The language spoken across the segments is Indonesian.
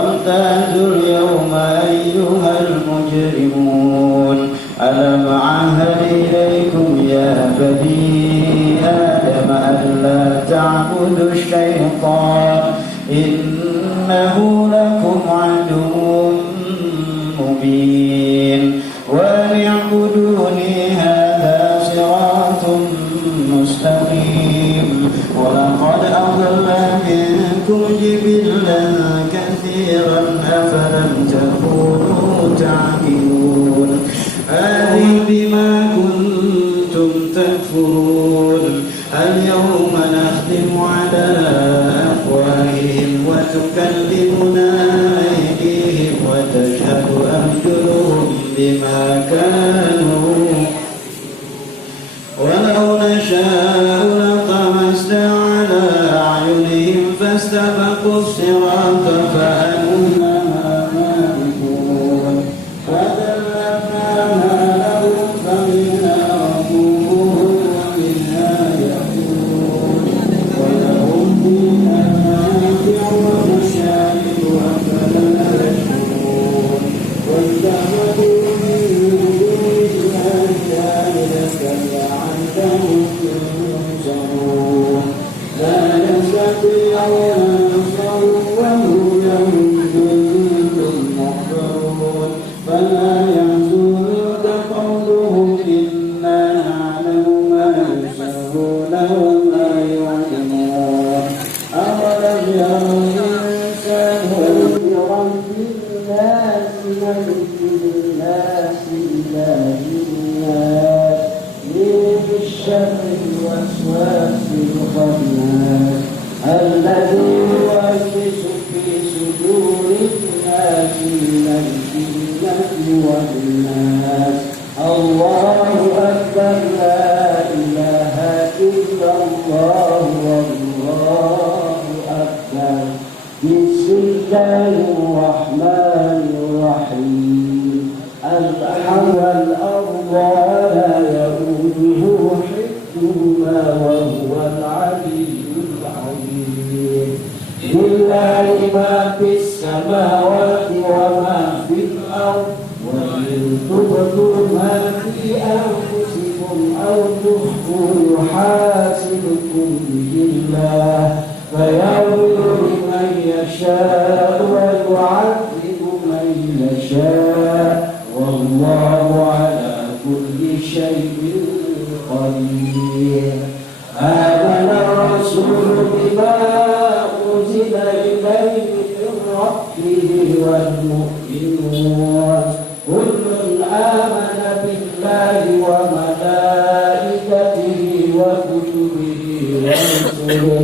وامتازوا اليوم أيها المجرمون ألم أعهد إليكم يا بني آدم ألا تعبدوا الشيطان إنه لكم عدو مبين وأن اعبدوني هذا صراط مستقيم ولقد أضل منكم جبلا كثيرا أفلم تكونوا تعقلون هذه بما كنتم تكفرون اليوم نختم على أفواههم وتكلمنا أيديهم وتشهد أرجلهم بما كانوا ولو نشاء لطمسنا على أعينهم فاستبقوا الصراط فأنما مالكون فذللناها لهم فمنها ركوبهم ومنها يأكلون ولهم فيها منافع ومشارب أفلا يشكرون واتخذوا من دون الله آلهة لعلهم ينصرون لا يستطيعون نصرهم وهم لهم جند محضرون فلا يحزنك قولهم إنا نعلم ما يسرون وما يعلمون أولم يروا الإنسان برب الناس ملك الناس إله الناس من الشر الوسواس الخناس الذي يوسوس في صدور الناس من الجنة والناس الله أكبر لا إله إلا الله والله أكبر بسم الله الرحمن الرحيم الحمد والأرض لا يؤوده حفظهما وهو العلي العظيم لله ما في السماوات وما في الأرض وإن تبدوا ما في أنفسكم أو تخفوا يحاسبكم به الله فيغفر لمن يشاء ويعذب من يشاء والله على كل شيء قدير آمن الرسول بما أنزل إليه من ربه والمؤمنون كل آمن بالله وملائكته وكتبه ورسله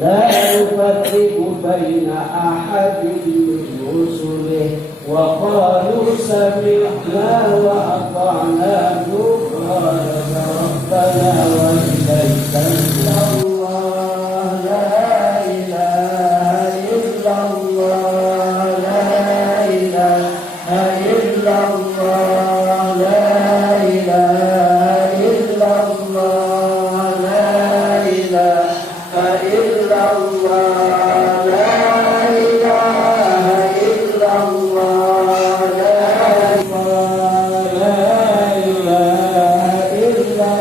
لا يفرق بين أحد من رسله وقالوا سمعنا وأطعنا غفرانك ربنا وإليك الله لا إله إلا الله لا إله إلا الله لا إله إلا الله لا إله إلا الله لا إله إلا الله لا إله إلا الله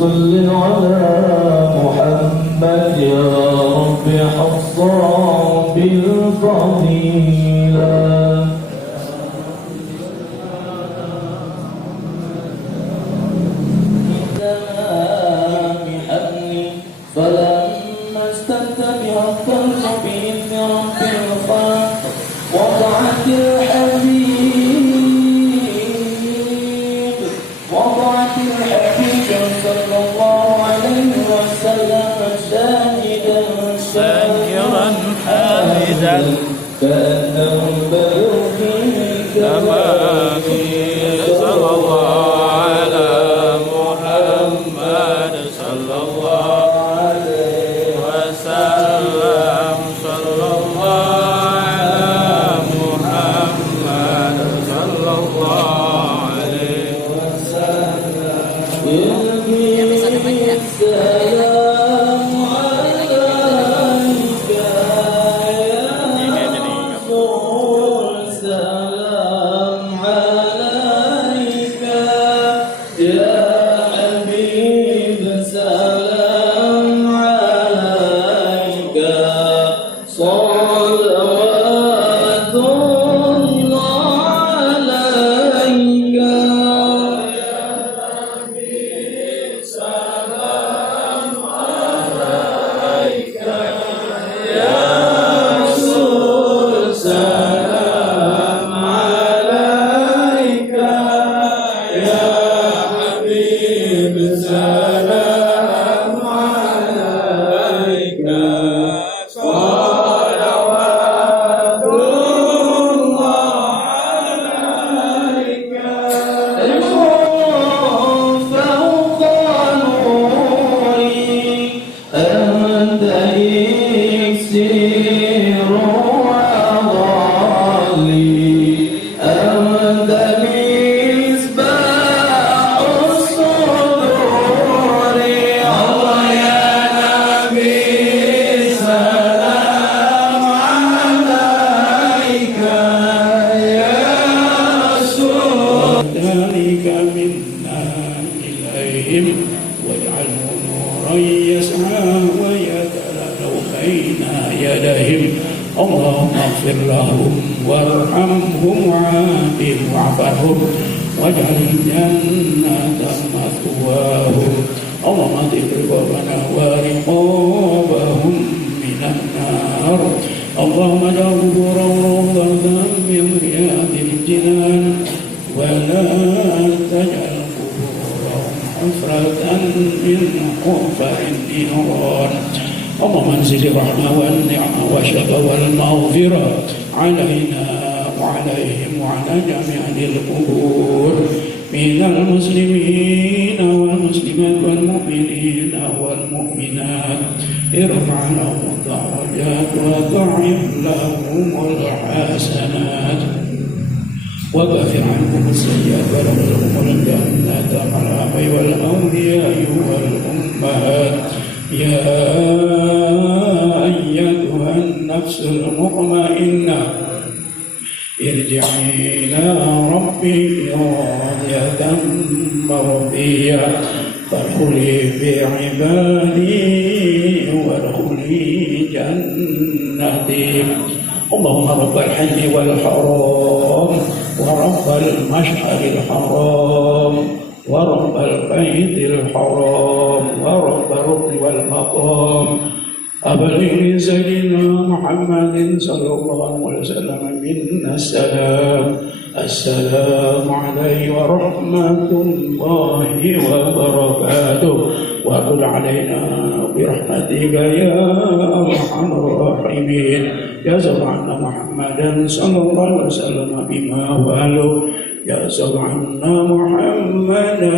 صل على محمد يا رب حصى بالفضيلة أنت مصباح الصدور الله يا نبي سلام عليك يا رسول ذلك منا إليهم واجعله نورا يسعى ويتلألأ بين يديهم اللهم اغفر لهم وارحمهم وعافهم واعف عنهم واجعل الجنة مثواهم اللهم اطهر رقابنا ورقابهم من النار اللهم اجعل قبورهم روضة من رياض الجنان ولا تجعل قبورهم حفرة من حفر النيران اللهم انزل الرحمة والنعمة والشفاء والمغفرة علينا وعليهم وعلى جميع القبور من المسلمين والمسلمات والمؤمنين والمؤمنات ارفع لهم الدرجات وضعف لهم الحسنات وكفر عنهم السيئات وادخلهم الجنة مع الأنبياء والأولياء والأمهات يا أيتها النفس المطمئنة ارجعي إلى ربك راضية مرضية فادخلي في عبادي وادخلي جنتي اللهم رب الحج والحرام ورب المشعر الحرام ورب البيت الحرام ورب الركن والمقام أبلغ سيدنا محمد صلى الله عليه وسلم منا السلام عليه ورحمة الله وبركاته وقل علينا برحمتك يا أرحم الراحمين جزا عنا محمدا صلى الله عليه وسلم بما وله جزا عنا محمدا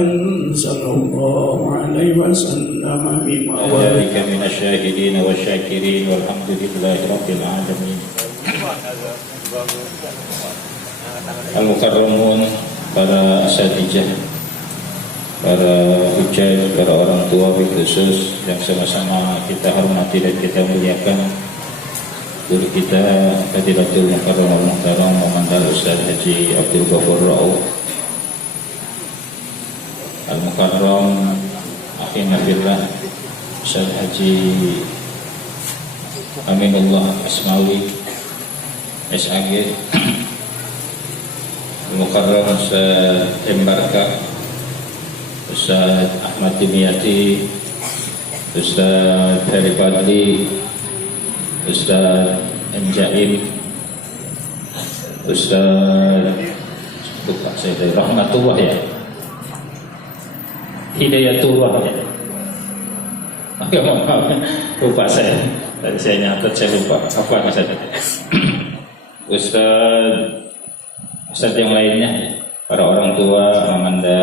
صلى الله عليه وسلم بما وله ذلك من الشاهدين والشاكرين والحمد لله رب العالمين. Al-Mukarramun, para asatijah, para hujjah, para orang tua khusus yang sama-sama kita hormati dan kita muliakan, guru kita Fadilatul Mukarram Muhtaram Muhammad Ustaz Haji Abdul Ghafur Rauf Al-Mukarram Akhina Fillah Ustaz Haji Aminullah Asmawi SAG Al-Mukarram Ustaz Embarka Ustaz Ahmad Dimyati Ustaz Ferry Fadli Ustaz Jaim Ustaz lupa saya dari Rahmatullah ya Hidayatullah ya lupa saya tadi saya nyatet saya lupa apa maksudnya Ustaz yang lainnya para orang tua Amanda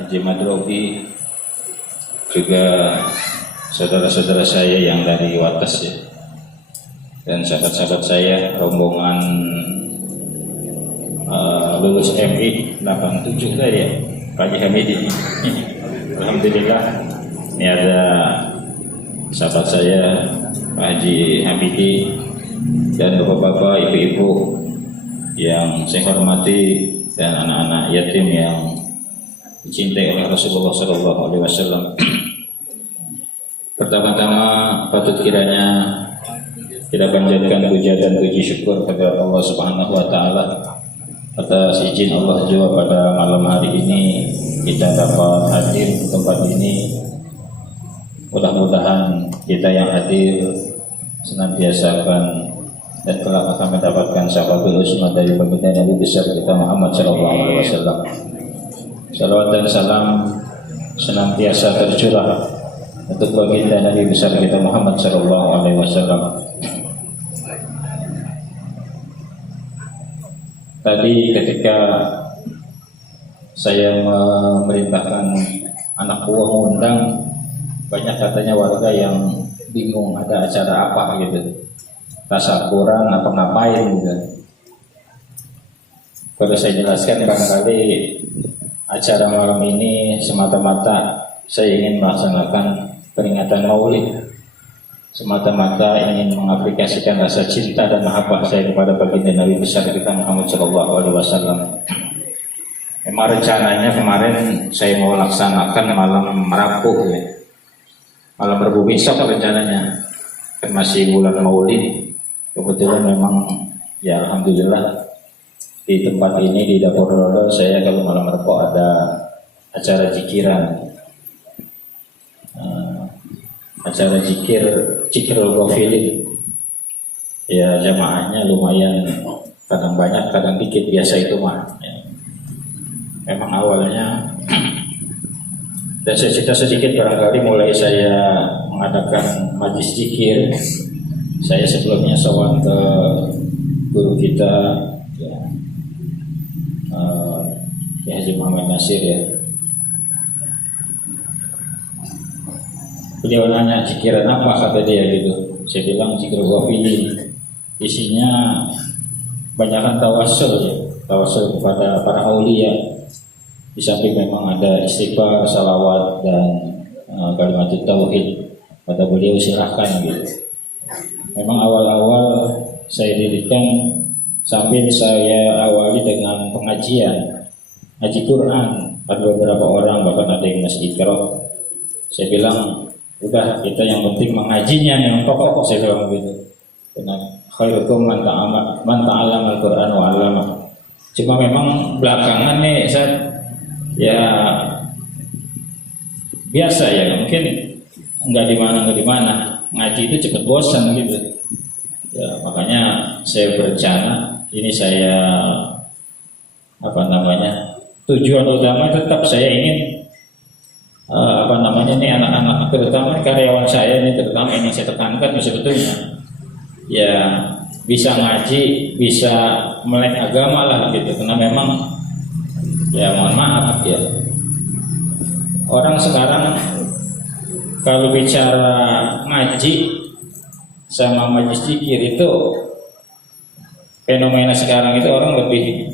Haji Madrobi juga saudara-saudara saya yang dari Wates ya dan sahabat-sahabat saya rombongan lulus MI 87 tadi ya Pak Haji Hamidi alhamdulillah ini ada sahabat saya Pak Haji Hamidi dan bapak-bapak ibu-ibu yang saya hormati dan anak-anak yatim yang dicintai oleh Rasulullah SAW. Pertama-tama patut kiranya kita panjatkan puja dan puji syukur kepada Allah Subhanahu wa taala atas izin Allah juga pada malam hari ini kita dapat hadir di tempat ini. Mudah-mudahan kita yang hadir senantiasa akan dan kelak akan mendapatkan syafaat husna dari baginda Nabi besar kita Muhammad sallallahu alaihi wasallam. Salawat dan salam senantiasa tercurah untuk baginda Nabi besar kita Muhammad sallallahu alaihi wasallam. Tadi ketika saya memerintahkan anak buah mengundang, banyak katanya warga yang bingung ada acara apa gitu, rasa kurang apa ngapain gitu. Perlu saya jelaskan, barangkali acara malam ini semata-mata saya ingin melaksanakan peringatan Maulid, semata-mata ingin mengaplikasikan rasa cinta dan mahabbah saya kepada baginda Nabi besar kita Muhammad SAW. Memang rencananya kemarin saya mau laksanakan malam Rabu ya, malam Rabu besok rencananya, kan masih bulan Maulid. Kebetulan memang ya alhamdulillah di tempat ini di Dapur Rodo saya kalau malam Rabu ada acara zikiran, acara zikirul ghafilin. Ya jamaahnya lumayan, kadang banyak kadang dikit, biasa itu mah ya. Memang awalnya dan saya cerita sedikit, barangkali mulai saya mengadakan majlis zikir, saya sebelumnya sowan ke guru kita ya, Haji Muhammad Nasir ya. Beliau nanya zikiran apa, kata dia gitu. Saya bilang zikir ghafilin, isinya banyakkan tawassul ya, tawassul kepada para aulia. Di samping memang ada istighfar, salawat dan kalimat tauhid. Kata beliau silahkan gitu. Memang awal-awal saya dirikan sambil saya awali dengan pengajian ngaji Quran, ada beberapa orang bahkan ada yang masih ikrar. Saya bilang udah, kita yang penting mengajinya yang pokok, saya bilang begitu. Karena khairukum man ta'allama al-Quran wa 'allama. Cuma memang belakangan nih saya ya biasa ya, mungkin nggak di mana ngaji itu cepat bosan gitu. Ya, makanya saya berencana ini, saya tujuan utama tetap saya ingin ini anak-anak, terutama karyawan saya ini, terutama ini saya tekankan sebetulnya ya bisa ngaji, bisa melek agama lah gitu. Karena memang ya mohon maaf ya, orang sekarang kalau bicara ngaji sama majlis zikir itu fenomena sekarang itu orang lebih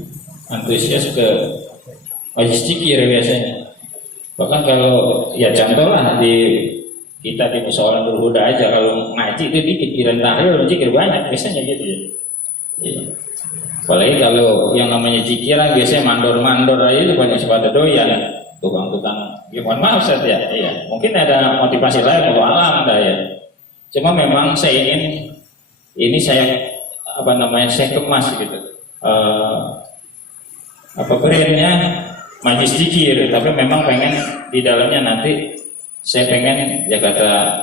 antusias ke majlis zikir biasanya. Bahkan kalau ya contoh lah kita di musyawarah Nurul Huda aja, kalau ngaji itu dikit, kira tahlil zikir banyak biasanya gitu ya. Iya. Apalagi kalau yang namanya zikiran biasanya mandor-mandor aja itu banyak pada doyan, tukang-tukang. Ya mohon maaf Ustaz ya, iya. Mungkin ada motivasi lain, kalau alam dah ya. Cuma memang saya ingin ini saya kemas gitu. Brandnya majlis zikir, tapi memang pengen di dalamnya nanti saya pengen ya kata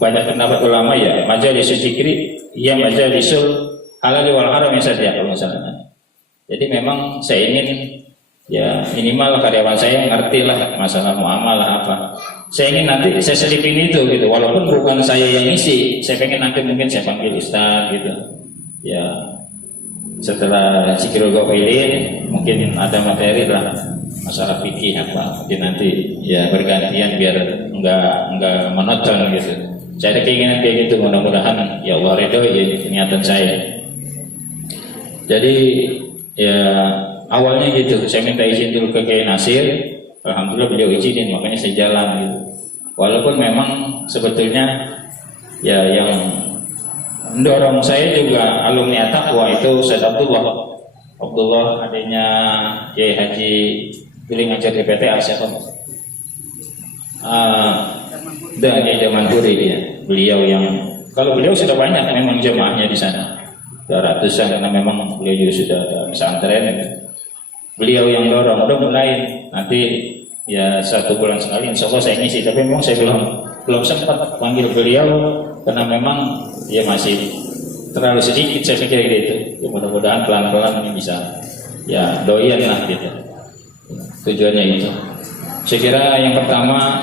banyak pendapat ulama ya, majalisul zikri ya majalisul halal wal haram ya saja kalau misalnya. Jadi memang saya ingin ya minimal karyawan saya ngerti lah masalah muamalah apa. Saya ingin nanti saya selipin itu gitu, walaupun bukan saya yang isi, saya pengen nanti mungkin saya panggil ustaz gitu ya. Setelah zikirul ghafilin mungkin ada materi lah masalah fikih apa, mungkin nanti ya bergantian biar enggak monoton gitu. Saya ada keinginan kayak gitu, mudah-mudahan ya Allah ridhoi niatan saya. Jadi ya awalnya gitu, saya minta izin dulu ke Kiai Nasir, alhamdulillah beliau izinin, makanya saya jalan gitu. Walaupun memang sebetulnya ya yang mendorong saya juga alumni At-Taqwa itu Ustaz Abdullah adanya Kiai Haji Giling ngajar di PTA siapa? Dari zaman Puri dia. Beliau yang kalau beliau sudah banyak memang jemaahnya di sana. Sudah ratusan karena memang beliau juga sudah ada pesantren. Beliau yang dorong, udah mulai nanti ya 1 bulan sekali insya Allah saya ngisi, tapi memang saya belum sempat panggil beliau karena memang ya masih terlalu sedikit saya pikir gitu. Ya, mudah-mudahan pelan-pelan ini bisa ya doyan lah gitu. Tujuannya itu. Saya kira yang pertama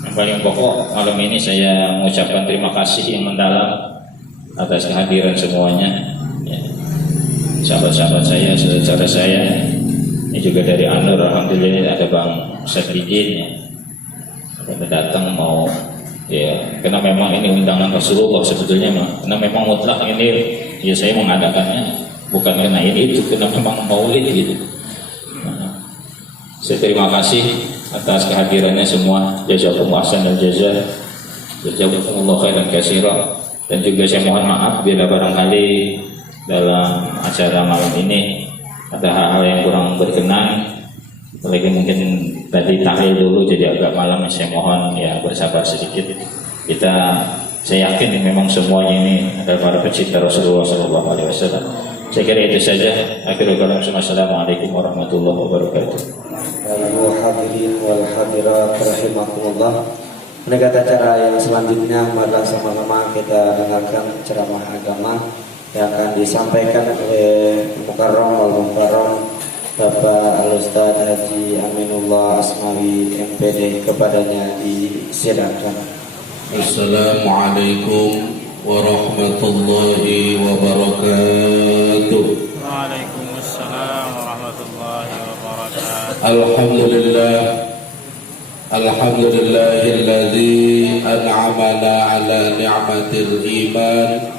yang paling pokok malam ini saya mengucapkan terima kasih yang mendalam atas kehadiran semuanya. Ya. Sahabat-sahabat saya, saudara saya, ini juga dari Anur, alhamdulillah ada Bang Sadridin ya. Datang mau ya, karena memang ini undangan Rasulullah sebetulnya mah. Karena memang mutlak ini ya saya mengadakannya bukan karena itu, karena memang maulid gitu. Saya terima kasih atas kehadirannya semua. Jazakumullah ahsan dan jazakumullah khairan katsira. Dan juga saya mohon maaf bila barangkali dalam acara malam ini ada hal-hal yang kurang berkenan. Apalagi mungkin tadi tahlil dulu jadi agak malam, saya mohon ya bersabar sedikit. Saya yakin memang semuanya ini adalah para pecinta Rasulullah SAW. Saya kira itu saja. Akhirul kalam, assalamualaikum warahmatullahi wabarakatuh. Hadirin wal hadirat rahimakumullah. Mendekat acara yang selanjutnya, mari sama-sama kita dengarkan ceramah agama yang akan disampaikan oleh Mukarram wal Mukarram Bapak Al-Ustaz Haji Aminullah Asmawi MPD. Kepadanya disilakan. Assalamualaikum warahmatullahi wabarakatuh. Waalaikumsalam warahmatullahi wabarakatuh. Alhamdulillahilladzi an'amana ala ni'matil iman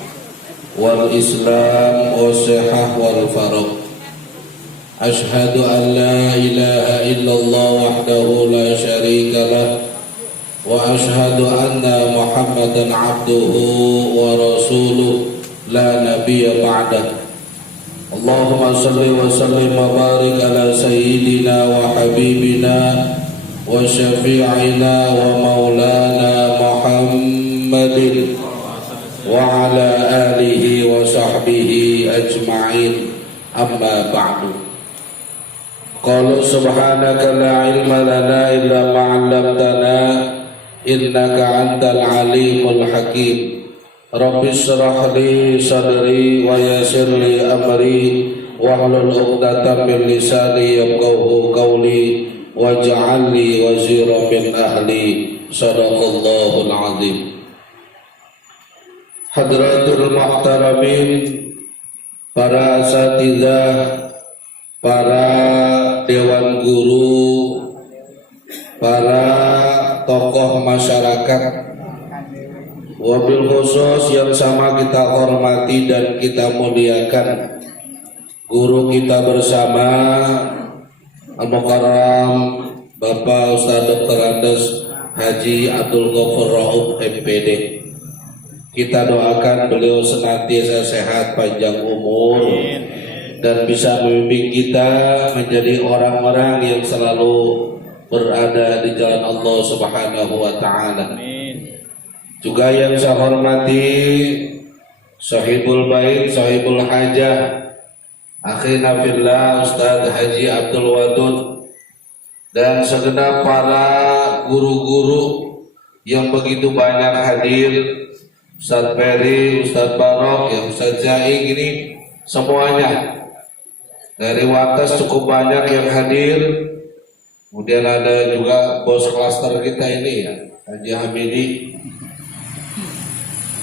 wal islam wa sihah wal faraq. Ashhadu an la ilaha illallah wahdahu la syarika lah wa ashhadu anna Muhammadan abduhu wa rasuluh la nabiyya ba'dah. Allahumma salli wa sallim wa barik ala sayyidina wa habibina wa syafi'ina wa maulana Muhammadin wa ala alihi wa sahbihi ajma'in. Amma ba'du. Qala subhanaka la ilma lana illa ma 'allamtana innaka antal alimul hakim. Rabbi shrah li sadri wa yassir li amri wahlul 'uqdatam min lisani yafqahu qawli waj'al li waziran min ahli. Shadaqallahul azim. Hadratul muhtaramin, para asatidzah, para dewan guru, para tokoh masyarakat, wabil khusus yang sama kita hormati dan kita muliakan guru kita bersama Al-Mukarram Bapak Ustaz Dr. Andes Haji Abdul Ghafur Rauf MPD. Kita doakan beliau senantiasa sehat, panjang umur, dan bisa membimbing kita menjadi orang-orang yang selalu berada di jalan Allah Subhanahu wa taala. Juga yang saya hormati Sahibul Bait, Sahibul Hajah, akhina fillah Ustaz Haji Abdul Wadud, dan segenap para guru-guru yang begitu banyak hadir, Ustaz Peri, Ustaz Barok, ya Ustaz Zaing, ini semuanya dari Wates cukup banyak yang hadir. Kemudian ada juga bos klaster kita ini ya, Haji Hamidi,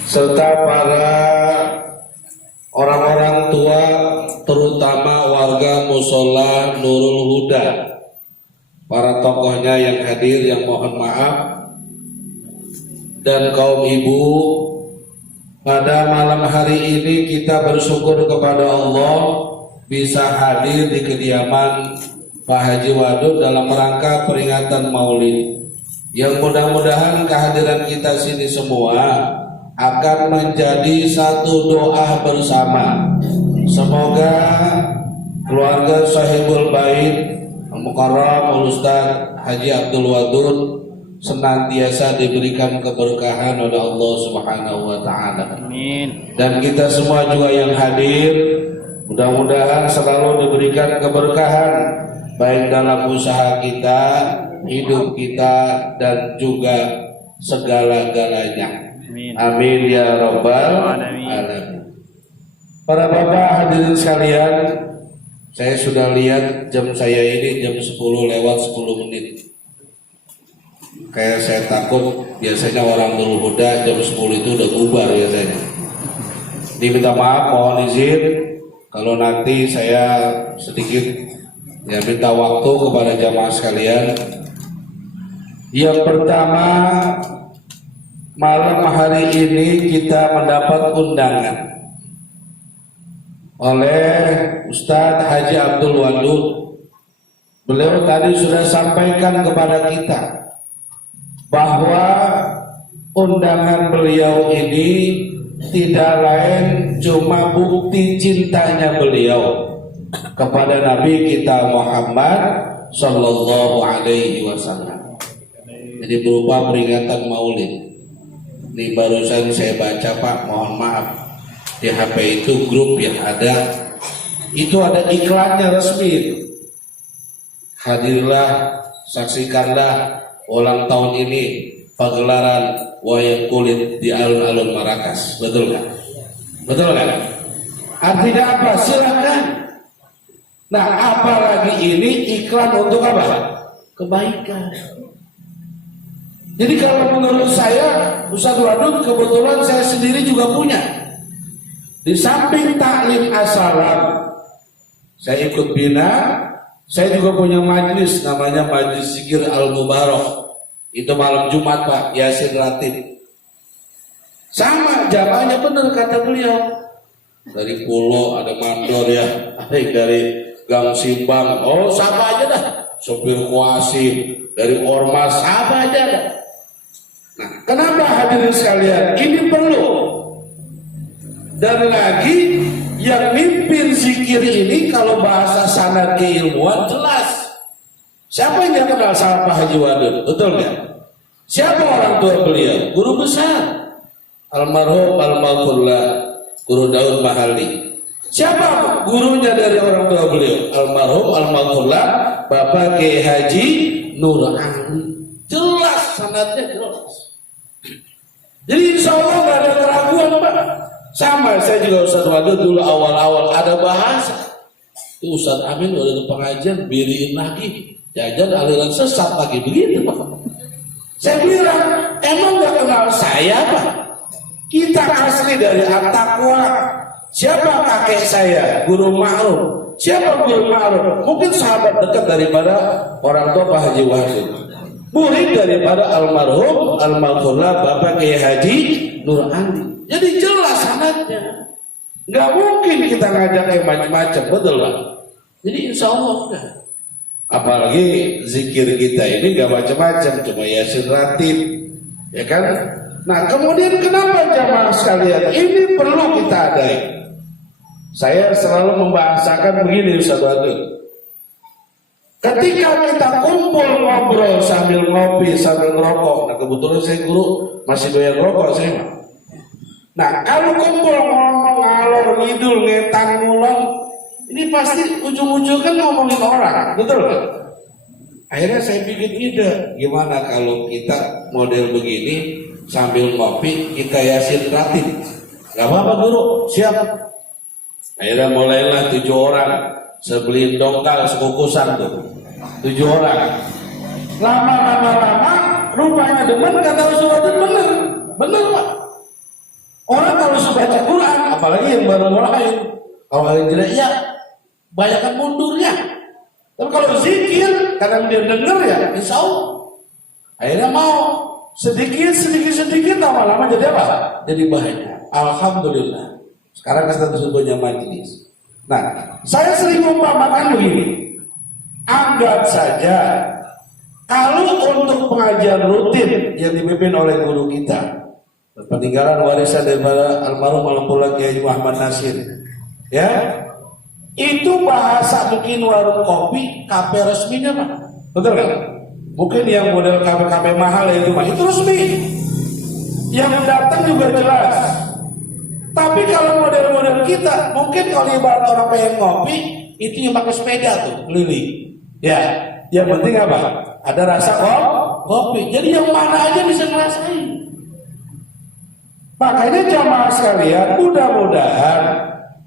serta para orang-orang tua, terutama warga Musola Nurul Huda, para tokohnya yang hadir yang mohon maaf, dan kaum ibu. Pada malam hari ini kita bersyukur kepada Allah bisa hadir di kediaman Pak Haji Wadud dalam rangka peringatan Maulid, yang mudah-mudahan kehadiran kita sini semua akan menjadi satu doa bersama. Semoga keluarga Sahibul Bait Al-Mukarram Ustaz Haji Abdul Wadud senantiasa diberikan keberkahan oleh Allah Subhanahu wa taala. Amin. Dan kita semua juga yang hadir mudah-mudahan selalu diberikan keberkahan baik dalam usaha kita, hidup kita, dan juga segala-galanya. Amin. Amin ya rabbal alamin. Para bapak hadirin sekalian, saya sudah lihat jam saya ini jam 10 lewat 10 menit. Kayak saya takut, biasanya orang Nurul Huda jam 10 itu udah bubar biasanya. Diminta maaf, mohon izin kalau nanti saya sedikit ya minta waktu kepada jamaah sekalian. Yang pertama, malam hari ini kita mendapat undangan oleh Ustadz Haji Abdul Wadud. Beliau tadi sudah sampaikan kepada kita bahwa undangan beliau ini tidak lain cuma bukti cintanya beliau kepada Nabi kita Muhammad Sallallahu Alaihi Wasallam. Jadi berupa peringatan Maulid. Ini barusan saya baca Pak, mohon maaf, di HP itu grup yang ada, itu ada iklannya resmi. Hadirlah, saksikanlah ulang tahun ini pagelaran wayang kulit di alun-alun Marrakas. Betul kan? Betul kan? Artinya apa? Silakan. Nah, apalagi ini iklan untuk apa? Kebaikan. Jadi kalau menurut saya, Ustadz Wadud, kebetulan saya sendiri juga punya. Di samping taklim as-salam, saya ikut bina. Saya juga punya majlis, namanya Majlis Zikir Al-Mubarak. Itu malam Jumat Pak, Yasin Ratib. Sama, jamaahnya benar kata beliau. Dari Pulau ada mandor ya, dari Gang Simbang, oh sama aja dah. Sopir kuasi, dari Ormas, sama aja dah. Nah, kenapa hadirin sekalian? Ini perlu. Dan lagi yang mimpin zikir ini kalau bahasa sanad keilmuan jelas. Siapa yang gak kenal sama Pak Haji Wadud? Betul nggak? Siapa orang tua beliau? Guru besar almarhum al-Maghfurlah, Guru Daud Mahali. Siapa gurunya dari orang tua beliau? Almarhum al-Maghfurlah, Bapak Kiai Haji Nur Ali. Jelas sanadnya jelas. Jadi insya Allah gak ada keraguan Pak. Sama, saya juga Ustadz Wadud dulu awal-awal ada bahasa. Itu Ustadz Amin udah ke pengajian, biriin lagi. Jajan aliran sesat lagi, begitu Pak. Saya bilang, emang gak kenal saya Pak? Kita asli dari At-Taqwa. Siapa kakek saya? Guru Ma'ruf. Siapa Guru Ma'ruf? Mungkin sahabat dekat daripada orang tua Pak Haji Wahid. Murid daripada almarhum al-Maghfurlah Bapak Kiai Haji Nur Ali. Jadi jelas sanadnya. Nggak mungkin kita ngajak yang macam-macam, betul Pak? Jadi insya Allah enggak. Apalagi zikir kita ini nggak macam-macam, cuma Yasin Ratib, ya kan? Nah kemudian kenapa jamaah sekalian ini perlu kita adai? Saya selalu membahasakan begini Ustaz Wadud. Ketika kita kumpul ngobrol sambil ngopi sambil ngerokok, nah kebetulan saya guru masih doyan rokok saya. Nah kalau kumpul ngomong ngalor ngidul ngetang ngulon, ini pasti ujung-ujung kan ngomongin orang, betul kan? Akhirnya saya bikin ide, gimana kalau kita model begini sambil ngopi kita Yasin Ratib? Gak apa-apa guru, siap. Akhirnya mulailah 7 orang sebelin dongkal sekukusan tuh 7 orang. Lama-lama rupanya demen kata Ustaz bener Pak. Orang kalau sudah baca Quran, apalagi yang baru mulai, kalau yang jelek ya banyakkan mundurnya. Tapi kalau zikir, karena dia dengar ya, insya Allah. Akhirnya mau sedikit lama-lama jadi apa? Jadi banyak. Alhamdulillah. Sekarang kita punya majelis. Nah, saya sering umpamakan begini. Anggap saja kalau untuk pengajian rutin yang dipimpin oleh guru kita, peninggalan warisan daripada almarhum Al-Qur'an Kiai Muhammad Nasir, ya, itu bahasa mungkin warung kopi, kafe resminya Pak, betul kan? Mungkin yang model kafe-kafe mahal itu Pak, itu resmi. Yang datang juga jelas. Tapi kalau model-model kita, mungkin kalau ibarat orang pengen ngopi, itu yang pakai sepeda tuh, keliling. Ya, yang penting apa? Ada rasa kopi. Jadi yang mana aja bisa ngerasain. Makanya jamaah sekalian, mudah-mudahan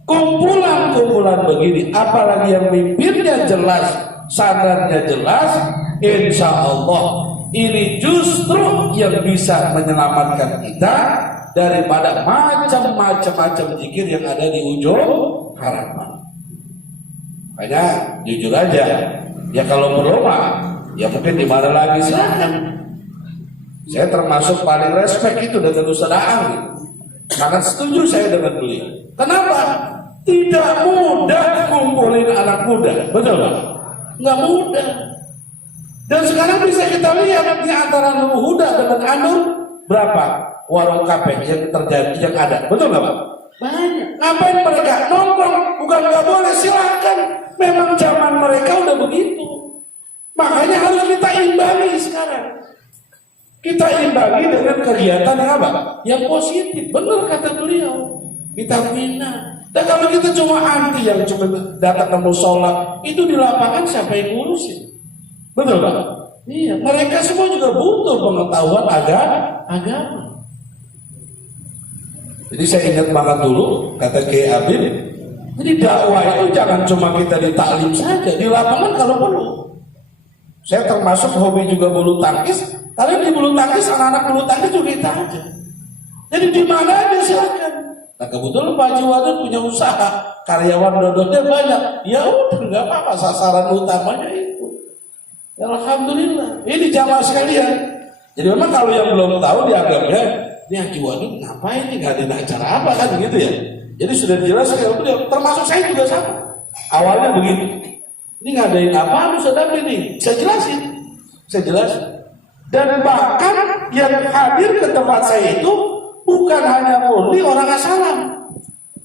kumpulan-kumpulan begini, apalagi yang mimpinnya jelas, sanadnya jelas, insya Allah ini justru yang bisa menyelamatkan kita daripada macam-macam zikir yang ada di ujung harapan. Makanya jujur aja, ya kalau perlu ya mungkin di mana lagi silakan. Saya termasuk paling respect itu dengan Ustaz Aang. Sangat setuju saya dengan beliau. Kenapa? Tidak mudah ngumpulin anak muda, betul Pak? Nggak mudah. Dan sekarang bisa kita lihat di antara Nurul Huda dengan Anur berapa warung kafe yang terjadi, yang ada, betul nggak Pak? Banyak. Ngapain mereka nongkrong? Bukan nggak boleh, silakan. Memang zaman mereka udah begitu. Makanya harus kita imbangi sekarang. Kita imbangi dengan kegiatan yang apa? Yang positif. Benar kata beliau. Kita bina. Dan kalau kita cuma anti yang cuma datang ke musola, itu di lapangan siapa yang ngurusin? Betul Pak? Iya. Mereka semua juga butuh pengetahuan agama. Jadi saya ingat banget dulu kata Kiai Abid. Jadi dakwah itu jangan cuma kita di taklim saja, di lapangan kalau perlu. Saya termasuk hobi juga bulu tangkis. Kalian di bulu tangkis, anak-anak bulu tangkis juga kita aja. Jadi di mana aja silakan. Nah kebetulan Pak Haji Wadud punya usaha, karyawan dodotnya banyak. Ya udah nggak apa-apa, sasaran utamanya itu. Ya, alhamdulillah. Ini jamaah sekalian. Jadi memang kalau yang belum tahu dianggapnya ini Haji Wadud ngapain nih, nggak ada acara apa kan gitu ya. Jadi sudah jelas kalau beliau, termasuk saya juga sama. Awalnya begitu. Ini ngadain apa Ustaz ini? Saya jelasin. Dan bahkan yang hadir ke tempat saya itu bukan hanya murni orang asalam.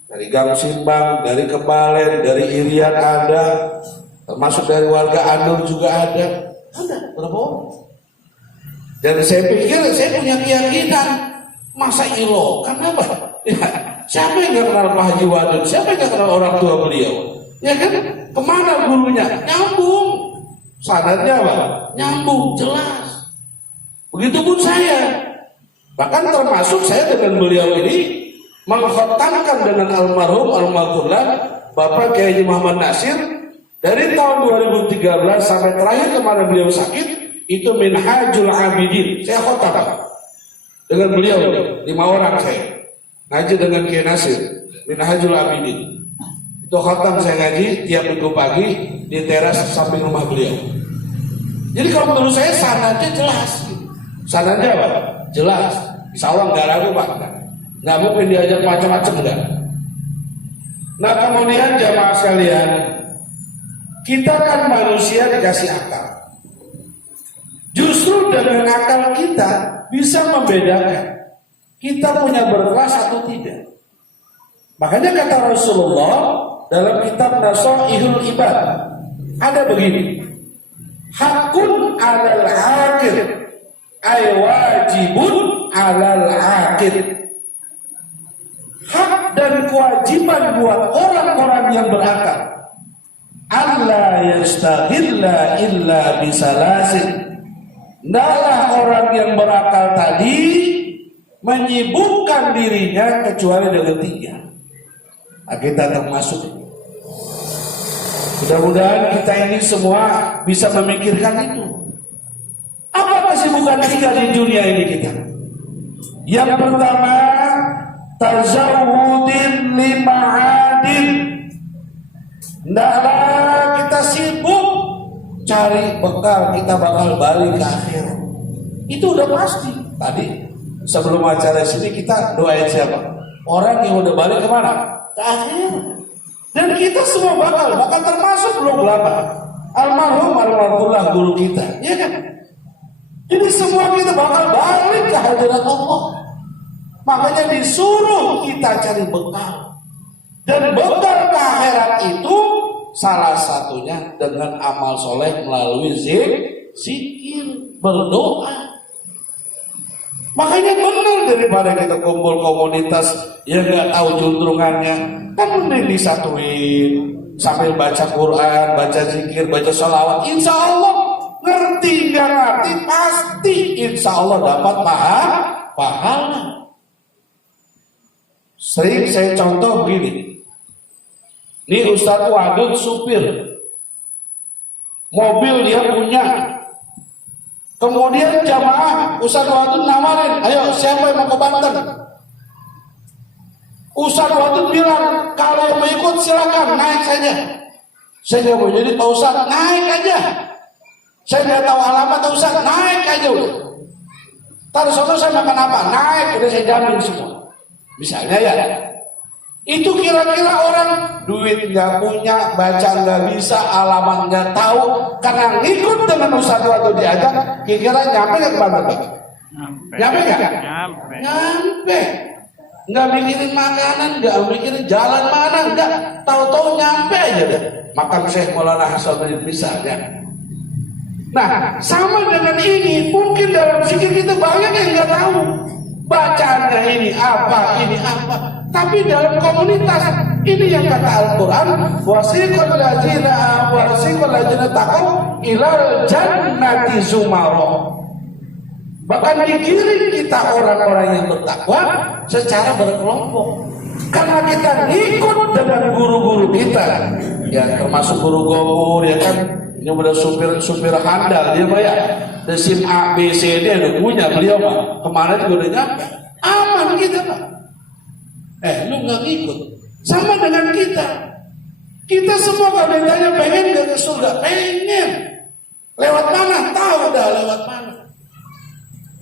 Dari Gang Simbang, dari Kebalen, dari Irian ada, termasuk dari warga Anur juga ada. Ada berapa orang? Dan saya pikir saya punya keyakinan, masa ilo? Kenapa? Ya, siapa yang nggak kenal Pak Haji Wadud? Siapa yang nggak kenal orang tua beliau? Ya kan? Kemana gurunya? Nyambung. Sanadnya apa? Nyambung, jelas. Begitupun saya. Bahkan termasuk saya dengan beliau ini mengkhotamkan dengan almarhum almarhumlah Bapak Kiai Muhammad Nasir dari tahun 2013 sampai terakhir kemarin beliau sakit, itu Minhajul Abidin. Saya khotam dengan beliau 5 orang saya ngaji dengan Kiai Nasir Minhajul Abidin. Itu khotam saya ngaji tiap minggu pagi di teras samping rumah beliau. Jadi kalau menurut saya sanadnya jelas. Sanadnya apa? Jelas. Insya Allah nggak ragu Pak. Nggak mungkin diajak macam-macam enggak. Nah kemudian jamaah sekalian, kita kan manusia dikasih akal. Justru dengan akal kita bisa membedakan kita punya berkelas atau tidak. Makanya kata Rasulullah dalam kitab Nasaihul Ibad ada begini, hakun alal akil ay wajibun alal akil. Hak dan kewajiban buat orang-orang yang berakal, Allah yastaghilla illa bisalasin. Hendaklah orang yang berakal tadi menyibukkan dirinya kecuali dengan 3. Nah, kita termasuk. Mudah-mudahan kita ini semua bisa memikirkan itu. Apa kesibukan kita di dunia ini kita? Yang pertama, tazawudin lima'adin. Hendaklah kita sibuk cari bekal, kita bakal balik ke akhirat. Itu udah pasti. Tadi sebelum acara sini kita doain siapa? Orang yang udah balik kemana? Ke akhirat. Dan kita semua bakal termasuk belum lama almarhum almarhumlah guru kita, ya kan? Jadi semua kita bakal balik ke hadirat Allah. Makanya disuruh kita cari bekal. Dan bekal ke akhirat itu salah satunya dengan amal soleh melalui zikir, berdoa. Makanya benar daripada kita kumpul komunitas yang nggak tahu juntrungannya, kan mending disatuin sambil baca Quran, baca zikir, baca sholawat. Insya Allah ngerti nggak ngerti pasti insya Allah dapat pahala. Sering saya contoh begini. Ini Ustadz Wadud supir, mobil dia punya. Kemudian jamaah Ustadz Wadud nawarin, ayo siapa yang mau ke Banten? Ustadz Wadud bilang, kalau yang mau ikut silakan naik saja. Saya nggak mau jadi Pak Ustadz, naik aja. Saya nggak tahu alamat Ustadz, naik aja. Taruh sono saya makan apa? Naik, udah saya jamin semua. Misalnya ya. Itu kira-kira orang duit nggak punya, baca nggak bisa, alamat nggak tahu, karena ngikut dengan ustadz atau diajak, kira-kira nyampe nggak kemana Pak? Nyampe nggak? Nyampe. Nggak mikirin makanan, nggak mikirin jalan mana, nggak, tahu-tahu nyampe aja deh. Makam Syekh Maulana Hasanuddin misalnya. Nah, sama dengan ini, mungkin dalam zikir kita banyak yang nggak tahu bacaannya ini apa. Tapi dalam komunitas ini yang kata Al-Quran, wasiqal ladzina taqaw ilal jannati zumara. Bahkan digiring kita orang-orang yang bertakwa secara berkelompok. Karena kita ngikut dengan guru-guru kita, ya termasuk guru gobur, ya kan. Ini udah supir handal dia Pak ya. Desim A, B, C, D udah punya beliau Pak. Kemarin juga udah nyampe. Aman kita Pak. Lu nggak ngikut. Sama dengan kita. Kita semua kalau ditanya pengen nggak ke surga, pengen. Lewat mana? Tahu dah lewat mana.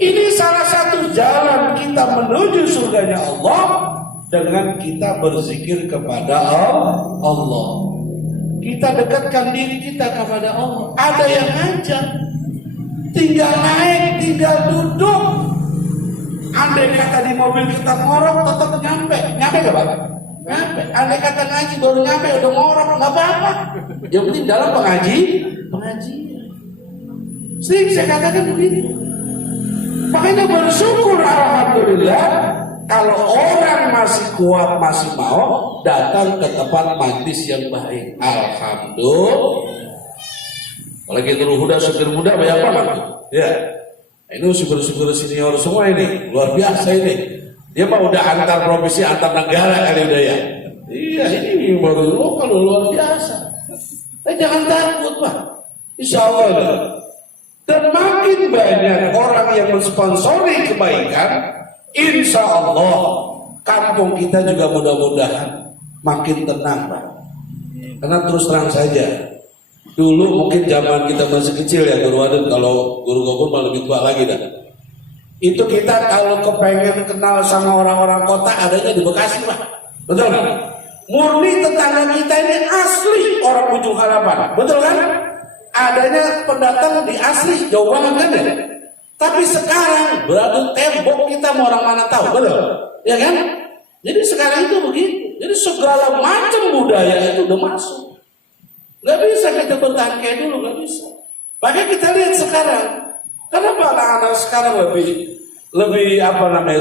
Ini salah satu jalan kita menuju surganya Allah dengan kita berzikir kepada Allah. Kita dekatkan diri kita kepada Allah. Ada yang ngajak, tinggal naik, tinggal duduk. Andai kata di mobil kita ngorok, tetap nyampe. Nyampe gak Pak? Nyampe. Andai kata ngaji baru nyampe, udah ngorok, gak apa-apa. Yang penting dalam pengajian. Sering saya katakan begini. Makanya bersyukur alhamdulillah kalau orang masih kuat, masih mau datang ke tempat majlis yang baik. Alhamdulillah. Apalagi Nurul Huda, supir muda banyak banget. Ya. Ini supir-supir senior semua ini, luar biasa ini. Dia mah udah antar provinsi, antar negara kali udah ya. Iya, ini baru lokal luar biasa. Jangan takut Pak. Insya Allah. Dan makin banyak orang yang mensponsori kebaikan, insya Allah kampung kita juga mudah-mudahan makin tenang Pak. Karena terus terang saja, dulu mungkin zaman kita masih kecil ya Guru Wadid, kalau Guru Gobur malah lebih tua lagi dah. Itu kita kalau kepengen kenal sama orang-orang kota adanya di Bekasi Pak. Betul kan? Murni tetangga kita ini asli orang Ujung Harapan. Betul kan? Adanya pendatang di asli jauh banget kan ya? Tapi sekarang beradu tembok kita mau orang mana tahu, betul? Ya kan? Jadi sekarang itu begitu. Jadi segala macam budaya itu udah masuk. Gak bisa kita bertahan kayak dulu, gak bisa. Makanya kita lihat sekarang, kenapa anak-anak sekarang lebih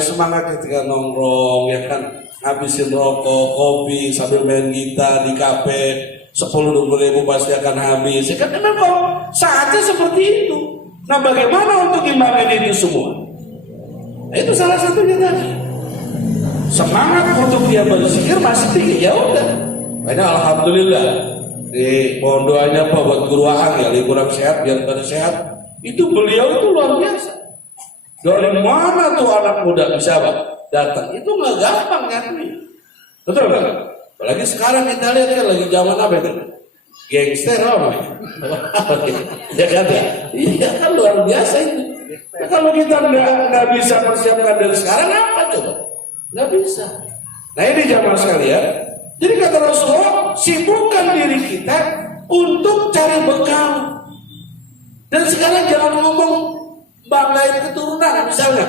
semangat ketika nongkrong, ya kan? Habisin rokok, kopi, sambil main gitar di kafe. 10-20 ribu pasti akan habis. Ya kan memang saatnya seperti itu. Nah bagaimana untuk imbangin ini semua? Nah, itu salah satunya tadi. Semangat untuk dia berzikir masih tinggi. Ya udah. Makanya alhamdulillah. Mohon doanya Pak buat Guru Aang ya, kurang sehat biar pada sehat. Itu beliau itu luar biasa. Dari mana tuh anak muda bisa datang? Itu nggak gampang nyari. Betul kan? Apalagi sekarang kita lihat kan lagi zaman apa itu? Gangster apa? Ya kan ya? Iya kan luar biasa itu. Nah, kalau kita nggak bisa persiapkan dari sekarang apa coba? Nggak bisa. Nah ini jamaah sekalian. Jadi kata Rasulullah, sibukkan diri kita untuk cari bekal. Dan sekarang jangan ngomong banggain keturunan misalnya.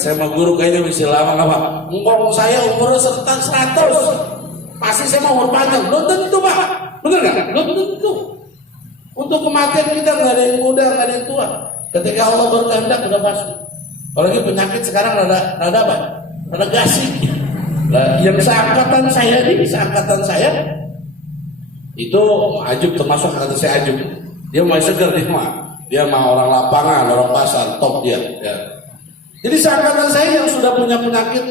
Saya mau guru kayaknya bisa lama-lama. Ngomong saya umurnya 100. Pasti saya mau umur panjang, belum tentu Pak, betul nggak? Belum tentu. Untuk kematian kita nggak ada yang muda, nggak ada yang tua. Ketika Allah berkehendak udah pasti. Apalagi penyakit sekarang rada apa? Rada gasing. Nah, yang seangkatan saya itu Ajub, termasuk kata saya Ajub. Dia masih seger dia mah orang lapangan, orang pasar, top dia. Ya. Jadi seangkatan saya yang sudah punya penyakit,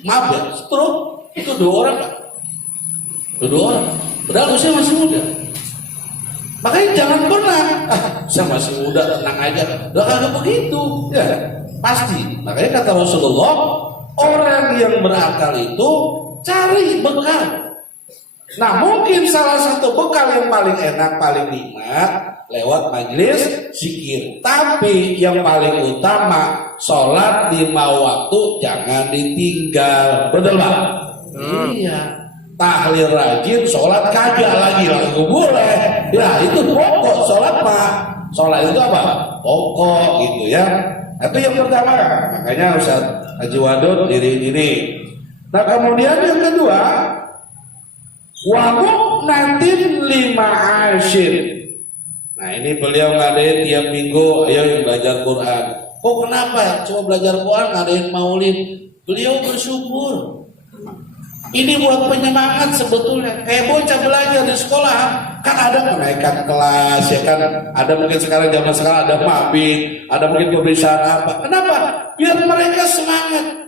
maaf ya, stroke itu 2 orang Pak. 2 orang, padahal usia masih muda. Makanya jangan pernah, saya masih muda, tenang aja. Udah kagak begitu, ya pasti. Makanya kata Rasulullah, orang yang berakal itu cari bekal. Nah mungkin salah satu bekal yang paling enak, paling nikmat lewat majelis zikir. Tapi yang paling utama, sholat 5 waktu jangan ditinggal. Betul Pak? Iya. tahlil rajin, sholat kagak lagi lagu boleh. Ya itu pokok sholat Pak. Sholat itu apa? Pokok gitu ya. Itu yang pertama. Makanya Ustaz Haji Wadud diri ini. Nah kemudian yang kedua, wabuk nanti 5 asyir. Nah ini beliau ngadain tiap minggu, ayo belajar Quran. Kok kenapa? Cuma belajar Quran ngadain maulid. Beliau bersyukur. Ini buat penyemangat sebetulnya. Kayak bocah belajar di sekolah, kan ada kenaikan kelas, ya kan? Ada mungkin sekarang zaman sekarang ada mabit, ada mungkin pemeriksaan apa. Kenapa? Biar mereka semangat.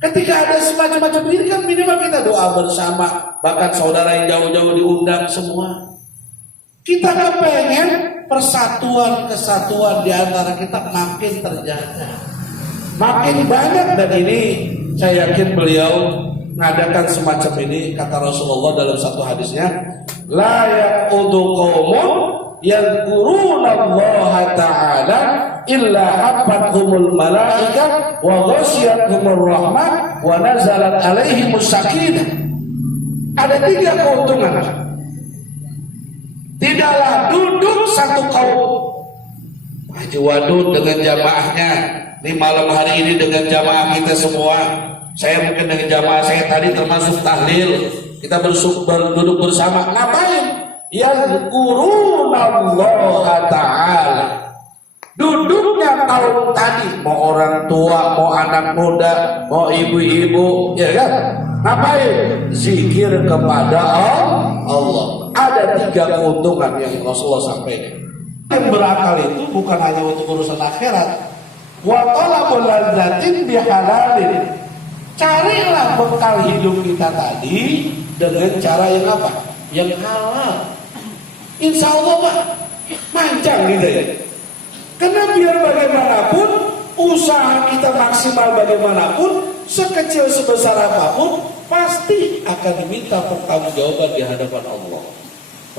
Ketika ada semacam-macam ini kan minimal kita doa bersama. Bahkan saudara yang jauh-jauh diundang semua. Kita kepengen persatuan kesatuan di antara kita makin terjaga, makin banyak. Dan ini saya yakin beliau mengadakan semacam ini, kata Rasulullah dalam satu hadisnya, la yaqudu qaumun yadhkurunallaha ta'ala illa habbathumul malaika wa ghasyiyatuhumur rahmah wa nazalat alaihimus sakinah. Ada 3 keuntungan. Tidaklah duduk satu kaum, Haji Wadud dengan jamaahnya, ini malam hari ini dengan jamaah kita semua. Saya mungkin dengan jamaah saya tadi termasuk tahlil. Kita duduk bersama. Ngapain? Yadhkurunallaha ta'ala. Duduknya kaum tadi, mau orang tua, mau anak muda, mau ibu-ibu, ya kan? Ngapain? Zikir kepada Allah. Ada 3 keuntungan yang Rasulullah sampaikan. Yang berakal itu bukan hanya untuk urusan akhirat. Wa talabul lazzatin bihalalin. Carilah bekal hidup kita tadi dengan cara yang apa? Yang halal. Insya Allah Pak, mancang gitu ya. Karena biar bagaimanapun, usaha kita maksimal bagaimanapun, sekecil sebesar apapun, pasti akan diminta pertanggungjawaban di hadapan Allah.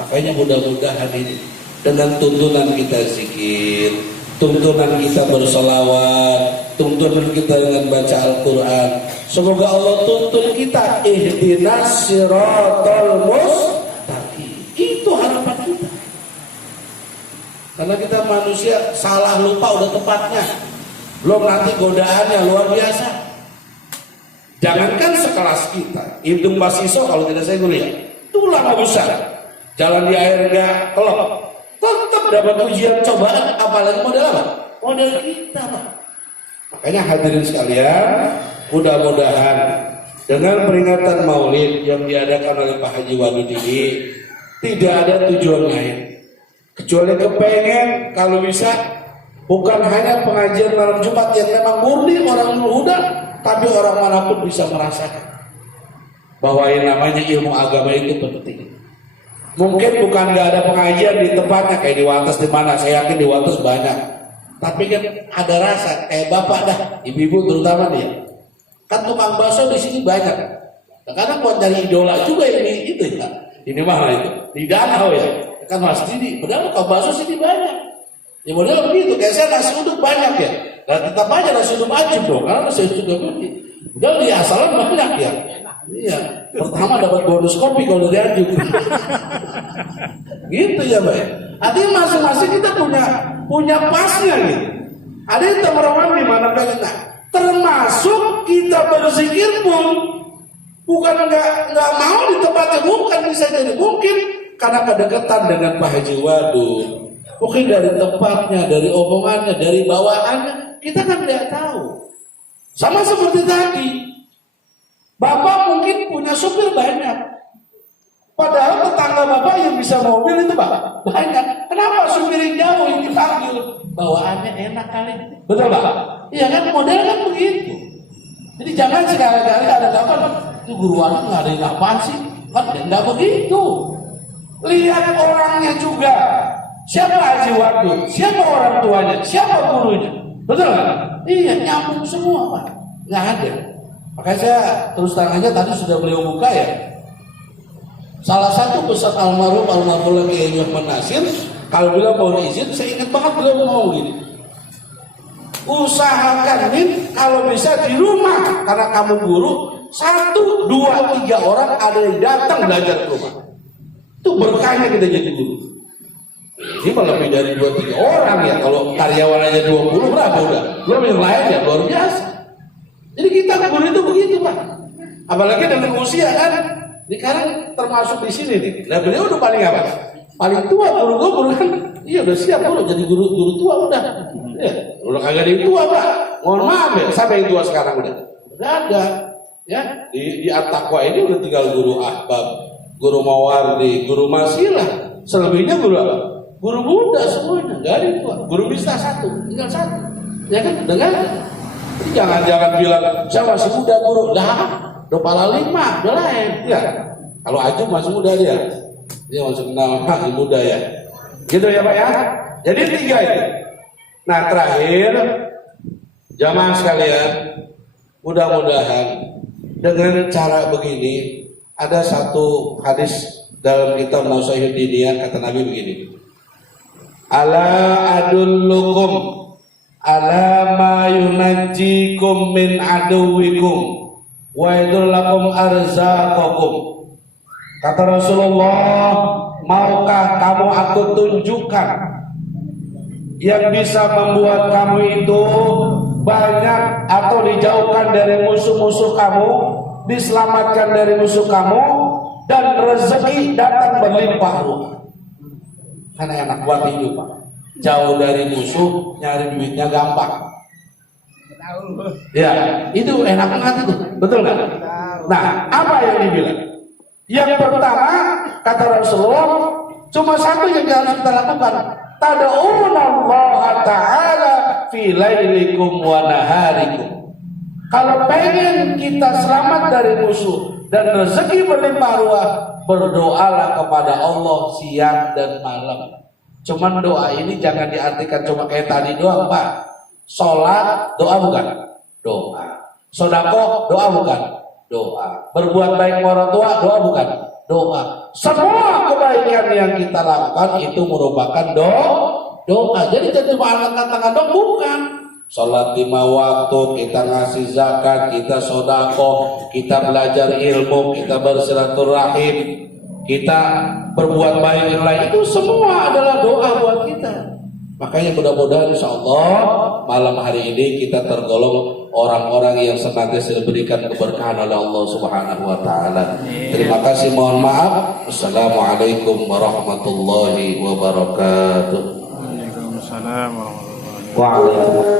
Makanya mudah-mudahan ini dengan tuntunan kita zikir, tuntunan kita bersolawat, tuntunan kita dengan baca Al-Quran, semoga Allah tuntun kita ihdinas siratal mustaqim. Itu harapan kita. Karena kita manusia salah lupa udah tepatnya, belum nanti godaannya luar biasa. Jangankan sekelas kita, Ibnu Basiso kalau tidak saya kuliah, itu ulama besar, jalan di air enggak kelop, tetap dapat ujian cobaan, apalagi model apa? Model kita Pak. Makanya hadirin sekalian, mudah-mudahan dengan peringatan Maulid yang diadakan oleh Pak Haji Wadud ini tidak ada tujuan lain kecuali kepengen kalau bisa bukan hanya pengajian malam Jumat yang memang murni orang Huda, tapi orang manapun bisa merasakan bahwa yang namanya ilmu agama itu penting. Mungkin bukan nggak ada pengajian di tempatnya kayak di Wates di mana, saya yakin di Wates banyak. Tapi kan ada rasa kayak bapak dah, ibu-ibu terutama dia. Kan tukang bakso di sini banyak. Nah, karena buat dari idola juga ini itu ya. Ini mana itu? Di danau ya. Kan Mas Didi, padahal tukang bakso sini banyak. Ya model begitu, kayak saya nasi uduk banyak ya. Nah tetap aja nasi uduk ajib dong, karena nasi uduk gak udah di asalan banyak ya. Iya, pertama dapat bonus kopi kalau dari ajib. Gitu ya Mbak. Artinya masing-masing kita punya pasnya gitu. Ada yang teman-teman di mana pengen. Nah, termasuk kita berzikir pun bukan nggak mau di tempatnya, bukan bisa jadi mungkin karena kedekatan dengan Pak Haji Wadud. Mungkin dari tempatnya, dari omongannya, dari bawaannya, kita kan tidak tahu. Sama seperti tadi, Bapak mungkin punya supir banyak, padahal tetangga Bapak yang bisa mobil itu Pak banyak. Kenapa supir yang jauh yang dipanggil? Bawaannya enak kali, betul Pak? Iya kan, model kan begitu. Jadi jangan sekali-kali ada kapan itu guruan nggak ada yang apaan sih? Kan nggak begitu. Lihat orangnya juga. Siapa Haji Wadud? Siapa orang tuanya? Siapa gurunya? Betul kan? Iya, nyambung semua Pak. Nggak ada. Makanya saya terus terangnya tadi sudah beliau buka ya. Salah satu pesan almarhum Kiai Muhammad Nasir, kalau beliau mau izin, saya ingat banget beliau ngomong gini. Usahakan nih kalau bisa di rumah, karena kamu guru, 1, 2, 3 orang ada yang datang belajar ke rumah. Itu berkahnya kita jadi guru. Ini malah lebih dari 2-3 orang ya. Kalau karyawan aja 20 berapa udah? Belum yang lain ya luar biasa. Jadi kita guru itu begitu Pak. Apalagi dengan usia kan. Sekarang termasuk di sini nih. Nah beliau udah paling apa? Paling tua guru kan. Iya udah siap dulu jadi guru tua udah. Ya, udah kagak ada yang tua Pak. Mohon maaf ya. Siapa yang tua sekarang udah? Udah ada. Ya di At-Taqwa ini udah tinggal guru ahbab, guru mawardi, guru masilah. Selebihnya guru apa? Guru muda semuanya. Gak ada yang tua. Guru bisa 1, tinggal 1. Ya kan? Dengar? Jadi jangan bilang saya masih muda guru. Lah, udah pala 5, udah lain. Ya. Kalau Ajum masih muda dia masih kenal masih muda ya. Gitu ya Pak ya. Jadi 3 itu. Nah terakhir, jamaah sekalian, mudah-mudahan dengan cara begini ada satu hadis dalam kitab Nasihat Diniyah kata Nabi begini. Ala adullukum ala ma yunajjikum min aduwikum wa yadullakum arzaqakum. Kata Rasulullah, maukah kamu aku tunjukkan yang bisa membuat kamu itu banyak atau dijauhkan dari musuh-musuh kamu, diselamatkan dari musuh kamu, dan rezeki datang berlimpah ruah. Karena enak buat hidup Pak. Jauh dari musuh, nyari duitnya gampang. Ya, itu enak banget itu, betul nggak? Nah, apa yang dibilang? Yang pertama kata Rasulullah, cuma satu yang harus kita lakukan. Tad'una Allah Ta'ala fi lailikum wa naharikum. Kalau pengen kita selamat dari musuh dan rezeki berlimpah ruah, berdoalah kepada Allah siang dan malam. Cuman doa ini jangan diartikan cuma kayak tadi doang Pak. Sholat doa bukan? Doa. Sedekah doa bukan? Doa. Berbuat baik orang tua doa bukan? Doa. Semua kebaikan yang kita lakukan itu merupakan doa. Jadi jangan cuma angkat-angkat doa, bukan. Sholat 5 waktu, kita ngasih zakat, kita sedekah, kita belajar ilmu, kita bersilaturahim, kita berbuat baik yang lain, itu semua adalah doa buat kita. Makanya mudah-mudahan insyaallah malam hari ini kita tergolong orang-orang yang senantiasa diberikan keberkahan oleh Allah Subhanahu wa taala. Terima kasih, mohon maaf. Assalamualaikum warahmatullahi wabarakatuh. Waalaikumsalam warahmatullahi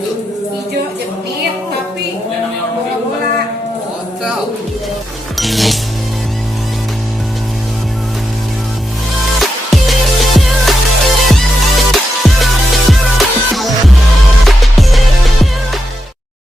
hijau jepit tapi bola-bola.